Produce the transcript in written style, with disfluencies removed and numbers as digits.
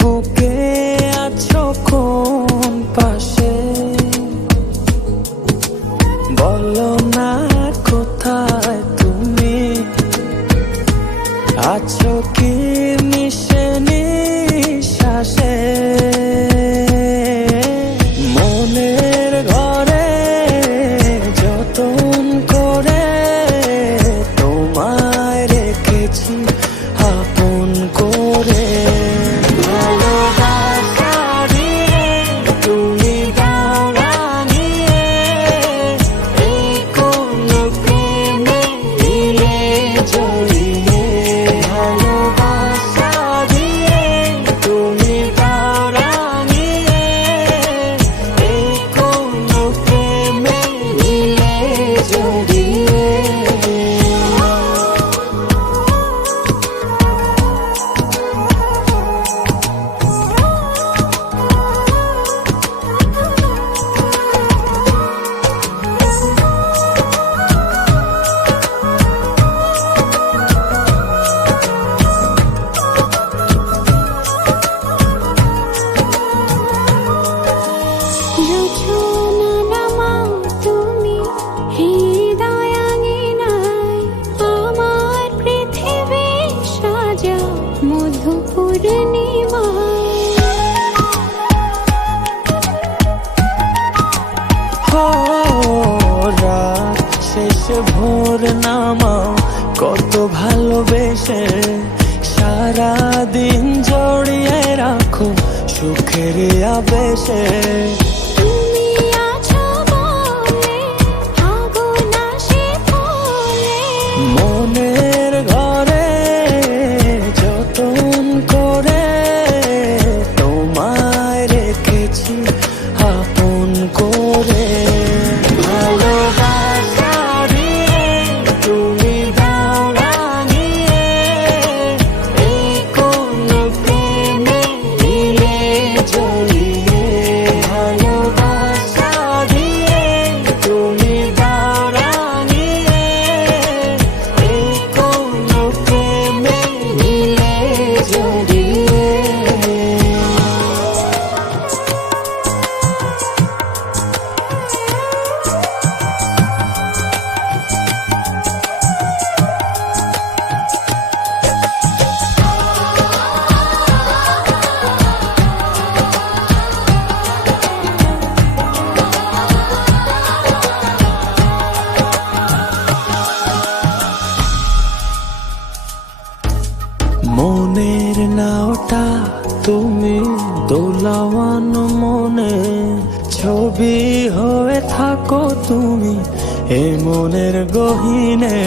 বুকে আছো কোন পাশে, বলো না কোথায় তুমি আছো কি মিশে নিঃশ্বাসে। মনের ঘরে যতন করে তোমায় রেখেছি আপন করে। ভালোবাসা দিয়ে তুমি দাও রাঙিয়ে, এই কোন প্রেমে দিলে জড়িয়ে। ভালোবাসা দিয়ে তুমি দাও রাঙিয়ে, এই কোন প্রেমে দিলে জড়িয়ে। রাত শেষে ভোর নামাও কত ভালোবেসে, সারাদিন জড়িয়ে রাখো সুখের আবেশে। মনের ঘরে যতন করে তোমায় রেখেছি আপন করে। ভালোবাসা দিয়ে তুমি দাও রাঙিয়ে, এই কোন প্রেমে দিলে জড়িয়ে। ভালোবাসা দিয়ে তুমি দাও রাঙিয়ে, এই কোন প্রেমে দিলে জড়িয়ে। মনের নাওটা তুমি দোলাওয়ান মনে, ছবি হয়ে থাকো তুমি এ মনের গহীনে।